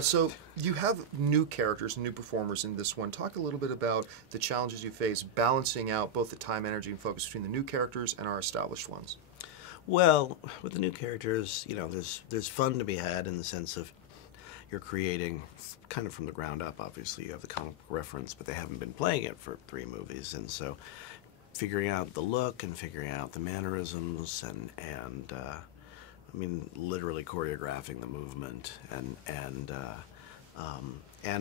So you have new characters, new performers in this one. Talk a little bit about the challenges you face balancing out both the time, energy, and focus between the new characters and our established ones. Well, with the new characters, there's fun to be had in the sense of you're creating kind of from the ground up. Obviously, you have the comic book reference, but they haven't been playing it for 3 movies, and so figuring out the look and figuring out the mannerisms and I mean, literally choreographing the movement and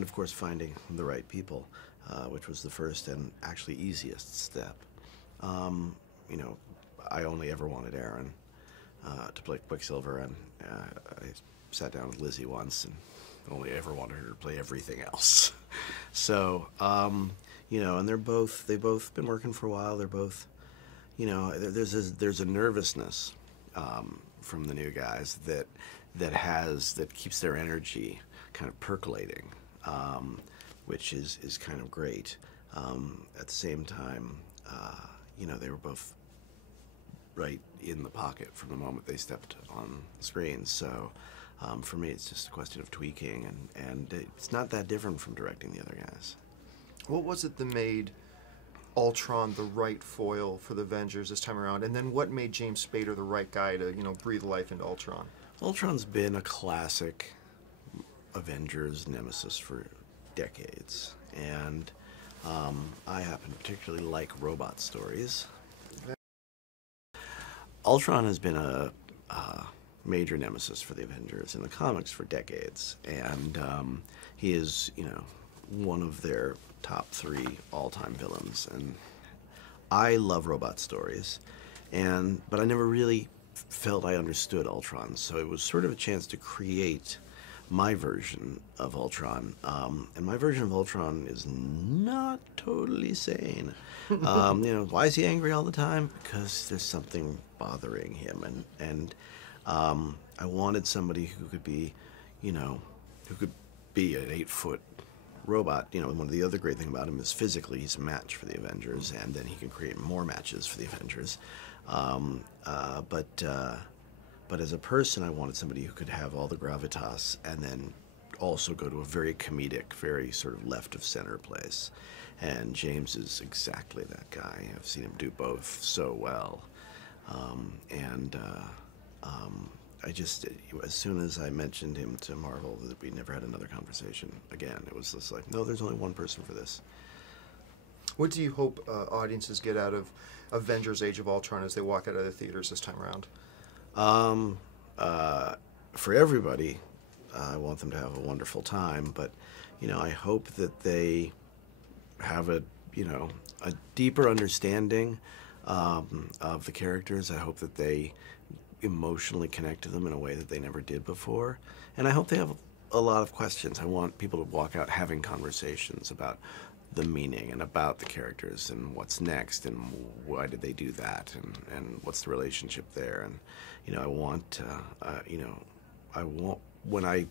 of course finding the right people, which was the first and actually easiest step. You know, I only ever wanted Aaron to play Quicksilver, and I sat down with Lizzie once and only ever wanted her to play everything else. So, and they've both been working for a while. They're both, there's a nervousness from the new guys that keeps their energy kind of percolating, which is kind of great. At the same time, they were both right in the pocket from the moment they stepped on the screen. So for me, it's just a question of tweaking, and it's not that different from directing the other guys. What was it that made Ultron the right foil for the Avengers this time around, and then what made James Spader the right guy to breathe life into Ultron? Ultron's been a classic Avengers nemesis for decades, and I happen to particularly like robot stories. Ultron has been a major nemesis for the Avengers in the comics for decades, and he is, one of their top 3 all-time villains. And I love robot stories, but I never really felt I understood Ultron, so it was sort of a chance to create my version of Ultron. And my version of Ultron is not totally sane. Why is he angry all the time? Because there's something bothering him, and I wanted somebody who could be, an 8-foot robot. One of the other great things about him is physically he's a match for the Avengers, and then he can create more matches for the Avengers. But as a person, I wanted somebody who could have all the gravitas and then also go to a very comedic, very sort of left of center place. And James is exactly that guy. I've seen him do both so well. I just, as soon as I mentioned him to Marvel, we never had another conversation again. It was just like, no, there's only one person for this. What do you hope audiences get out of Avengers: Age of Ultron as they walk out of the theaters this time around? For everybody, I want them to have a wonderful time, but, I hope that they have a deeper understanding of the characters. I hope that they emotionally connect to them in a way that they never did before. And I hope they have a lot of questions. I want people to walk out having conversations about the meaning and about the characters and what's next and why did they do that and what's the relationship there. And, I want, when I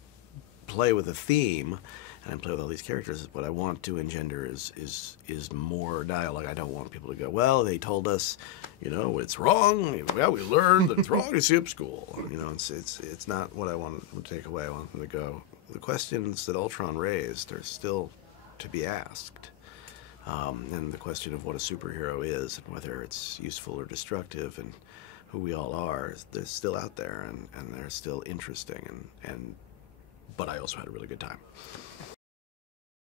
play with a theme and I play with all these characters, what I want to engender is more dialogue. I don't want people to go, well, they told us, it's wrong. Well, we learned that it's wrong to skip school. It's not what I want to take away. I want them to go, the questions that Ultron raised are still to be asked. And the question of what a superhero is and whether it's useful or destructive and who we all are, they're still out there and they're still interesting. But I also had a really good time.